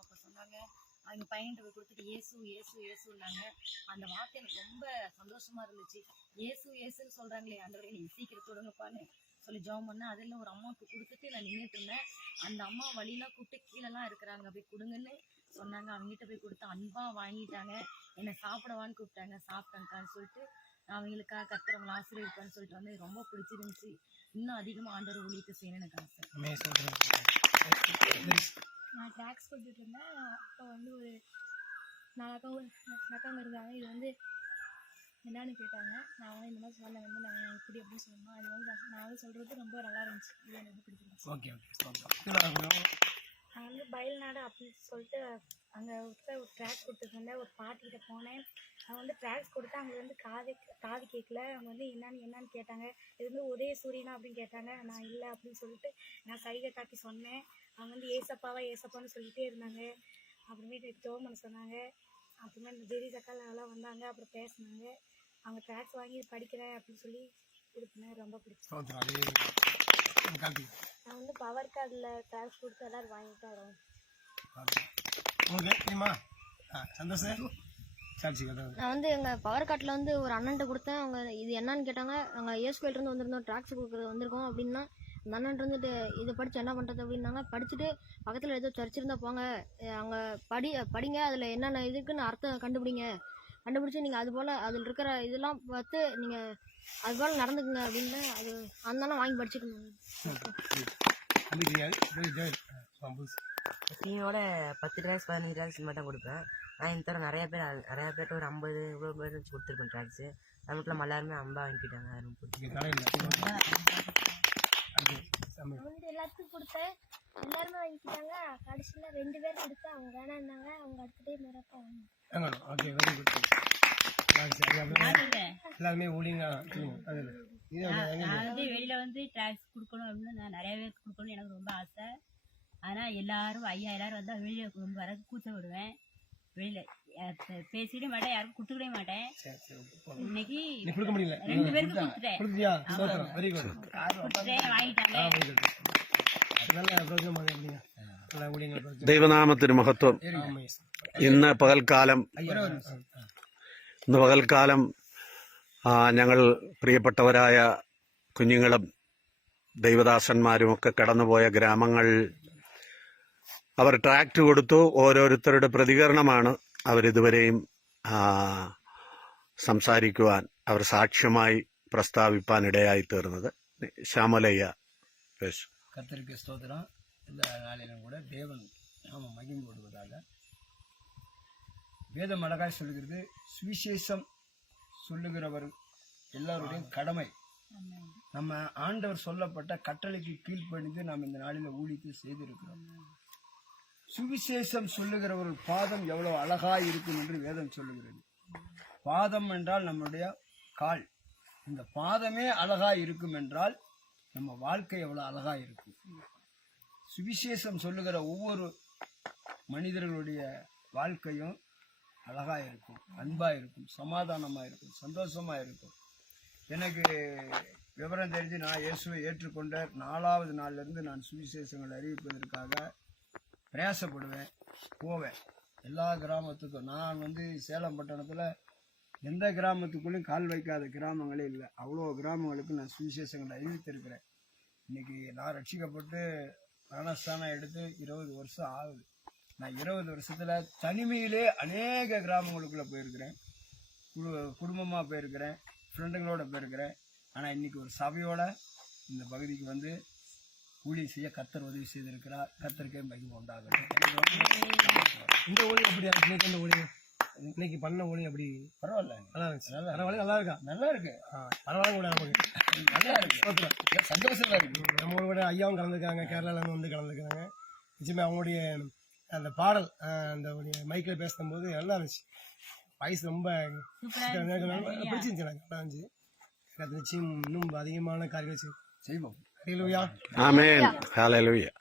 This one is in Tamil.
அப்போ சொன்னாங்க அவங்க பையன்கிட்ட போய் கொடுத்துட்டு ஏசு ஏசு ஏசுன்னாங்க. அந்த வார்த்தை எனக்கு ரொம்ப சந்தோஷமா இருந்துச்சு. ஏசு ஏசுன்னு சொல்றாங்களே ஆண்டவரே நீ சீக்கிரம் தொடுங்கப்பான்னு சொல்லி ஜெபம் பண்ணேன். அதில் ஒரு அம்மாவுக்கு கொடுத்துட்டு நான் நின்றுட்டு இருந்தேன். அந்த அம்மா வழியெல்லாம் கூப்பிட்டு கீழெல்லாம் இருக்கிறாங்க, போய் கொடுங்கன்னு சொன்னாங்க. அவங்ககிட்ட போய் கொடுத்து அன்பா வாங்கிட்டாங்க. என்னை சாப்பிடவான்னு கூப்பிட்டாங்க. சாப்பிட்டேங்க்கான்னு சொல்லிட்டு அவங்களுக்காக கத்துறவங்களை ஆசிரியப்பான்னு சொல்லிட்டு வந்து ரொம்ப பிடிச்சிருந்துச்சு. இன்னும் அதிகமாக ஆண்டவர் ஊழியத்தை செய்யணும்னு எனக்கு ஆசை. நான் ட்ராக்ஸ் கொடுத்துட்டு இருந்தேன். அப்போ வந்து ஒரு அக்காங்க இருந்தாங்க. இது வந்து என்னன்னு கேட்டாங்க. நான் வந்து இந்த மாதிரி சொல்ல வந்து நான் இப்படி அப்படின்னு சொன்னேன். அது வந்து நான் வந்து சொல்கிறது ரொம்ப நல்லா இருந்துச்சு. இது எனக்கு பிடிச்சிருந்துச்சு. நான் வந்து பயில்நாடு அப்படின்னு சொல்லிட்டு அங்கே ஒரு ட்ராக்ஸ் கொடுத்துருந்தேன். ஒரு பாட்டிக்கிட்ட போனேன். அவங்க வந்து ட்ராக்ஸ் கொடுத்து அவங்க வந்து காது கேட்கல. அவங்க வந்து என்னன்னு கேட்டாங்க. இது வந்து உதய சூரியனா அப்படின்னு கேட்டாங்க. நான் இல்லை அப்படின்னு சொல்லிட்டு நான் சைகை காட்டி சொன்னேன். அவங்க வந்து ஏசப்பான்னு சொல்லிகிட்டே இருந்தாங்க. அப்புறமேட்டு ஜெபம் பண்ண சொன்னாங்க. அப்புறமே இந்த ஜெரி சக்காலாம் வந்தாங்க. அப்புறம் பேசினாங்க. அவங்க ட்ராக்ஸ் வாங்கி படிக்கிறேன் அப்படின்னு சொல்லி கொடுத்தேன். ரொம்ப பிடிச்சி. நான் வந்து பவர் கார்டில் ட்ராக்ஸ் கொடுத்து எல்லோரும் வாங்கிட்டு வரோம். நான் வந்து எங்கள் பவர் கார்ட்டில் வந்து ஒரு அண்ணன்ட்ட கொடுத்தேன். அவங்க இது என்னன்னு கேட்டாங்க. நாங்கள் ஏஸ்கோயிலிருந்து வந்திருந்தோம், ட்ராக்ஸ் கொடுக்குறது வந்திருக்கோம் அப்படின்னா அந்த அண்ணன் வந்துட்டு இதை படித்து என்ன பண்ணுறது அப்படின்னாங்க. படிச்சுட்டு பக்கத்தில் ஏதோ சர்ச் இருந்தால் போங்க, அங்கே படிங்க, அதில் என்னென்ன இதுக்குன்னு அர்த்தம் கண்டுபிடிச்சி நீங்கள் அதுபோல் அதில் இருக்கிற இதெல்லாம் பார்த்து நீங்கள் அதுபோல் நடந்துக்குங்க அப்படின்னு அது அந்த அண்ணன் வாங்கி படிச்சுக்கணும். டீமோட 10 ட்ராக்ஸ் 15 ட்ராக்ஸ் மட்டும் கொடுப்பேன். நான் இந்த தடவை நிறையா பேர்ட்ட ஒரு 50 இவ்வளோ பேர் வச்சு கொடுத்துருப்பேன் ட்ராக்ஸு. நமக்குலாம் எல்லாருமே அம்பா வாங்கிக்கிட்டாங்க. வந்து எல்லாத்துக்கும் கொடுத்தேன். எல்லாருமே வாங்கிக்கிட்டாங்க. கடைசியில் 2 பேர் கொடுத்தேன். அவங்க வேணான்னாங்க. அவங்க அடுத்த டைம் வரப்போ எல்லாருமே வெளியில வந்து ட்ராக்ஸ் கொடுக்கணும் அப்படின்னு நான் நிறைய பேருக்கு கொடுக்கணும்னு எனக்கு ரொம்ப ஆசை. ஆனால் எல்லாரும் எல்லாரும் வந்தால் வெளியே வர கூச்சப்படுவேன். வெளியில பேசிட மாட்டேன், யாருக்கும் கொடுத்துக்கிட மாட்டேன். இன்னைக்கு 2 பேருக்கு கொடுத்துட்டேன், வாங்கிட்டாங்க. ദൈവനാമത്തിന് മഹത്വം. ഇന്ന് പകൽക്കാലം ഞങ്ങൾ പ്രിയപ്പെട്ടവരായ കുഞ്ഞുങ്ങളും ദൈവദാസന്മാരുമൊക്കെ കടന്നുപോയ ഗ്രാമങ്ങൾ അവർ ട്രാക്ട് കൊടുത്തു. ഓരോരുത്തരുടെ പ്രതികരണമാണ് അവരിതുവരെയും സംസാരിക്കുവാൻ, അവർ സാക്ഷ്യമായി പ്രസ്താവിപ്പാൻ ഇടയായി തീർന്നത്. ശ്യാമലയ്യ பேசு. கர்த்தருக்கு ஸ்தோத்திரம். இந்த நாளிலும் கூட தேவன் நாம மகிமைப்படுவதாக வேதம் அழகாய் சொல்லுகிறது. சுவிசேஷம் சொல்லுகிறவர் எல்லாருடைய கடமை. நம்ம ஆண்டவர் சொல்லப்பட்ட கட்டளைக்கு கீழ்ப்படிந்து நாம் இந்த நாளில் ஊழியத்தை செய்திருக்கிறோம். சுவிசேஷம் சொல்லுகிறவர் பாதம் எவ்வளவு அழகாய் இருக்கும் என்று வேதம் சொல்லுகிறது. பாதம் என்றால் நம்முடைய கால். இந்த பாதமே அழகாய் இருக்கும் என்றால் நம்ம வாழ்க்கை எவ்வளவு அழகா இருக்கும். சுவிசேஷம் சொல்லுகிற ஒவ்வொரு மனிதர்களுடைய வாழ்க்கையும் அழகா இருக்கும், அன்பா இருக்கும், சமாதானமா இருக்கும், சந்தோஷமா இருக்கும். எனக்கு விவரம் தெரிஞ்சு நான் இயேசுவை ஏற்றுக்கொண்ட 4வது நாளிலிருந்து நான் சுவிசேஷங்களை அறிவிப்பதற்காக பிரயாசப்படுவேன், போவேன் எல்லா கிராமத்துக்கும். நான் வந்து சேலம் பட்டணத்தில் எந்த கிராமத்துக்குள்ளேயும் கால் வைக்காத கிராமங்களே இல்லை. அவ்வளோ கிராமங்களுக்கு நான் சுவிசேஷங்களை அறிவித்திருக்கிறேன். இன்னைக்கு நான் ரட்சிக்கப்பட்டு ஞானஸ்தானம் எடுத்து 20 வருஷம் ஆகுது. நான் 20 வருஷத்தில் தனிமையிலே அநேக கிராமங்களுக்குள்ளே போயிருக்கிறேன், குடும்பமாக போயிருக்கிறேன், ஃப்ரெண்டுங்களோட போயிருக்கிறேன். ஆனால் இன்னைக்கு ஒரு சபையோட இந்த பகுதிக்கு வந்து ஊழியம் செய்ய கர்த்தர் உதவி செய்திருக்கிறார். கர்த்தருக்கே மகிமை உண்டாகட்டும். இந்த ஊழியம் எப்படி இன்னைக்கு இந்த ஊழியம் இன்னைக்கு பண்ண ஊழியம் எப்படி பரவாயில்ல, நல்லா இருந்துச்சு. நல்லா இருக்கா? நல்லா இருக்கு. பரவாயில்ல கூட நமக்கு நல்லா இருக்கு, சந்தோஷமா இருக்கு. நம்ம கூட ஐயாவும் கலந்துருக்காங்க, கேரளாவிலேருந்து வந்து கலந்துருக்காங்க. நிச்சயமா அவங்களுடைய அந்த பாடல் அந்த மைக்கில் பேசும்போது நல்லா இருந்துச்சு. வாய்ஸ் ரொம்ப பிடிச்சிருந்துச்சு. எனக்கு நல்லா இருந்துச்சு. நிச்சயம் இன்னும் அதிகமான காரியங்கள் செய்வோம். ஆமென். ஹல்லேலூயா.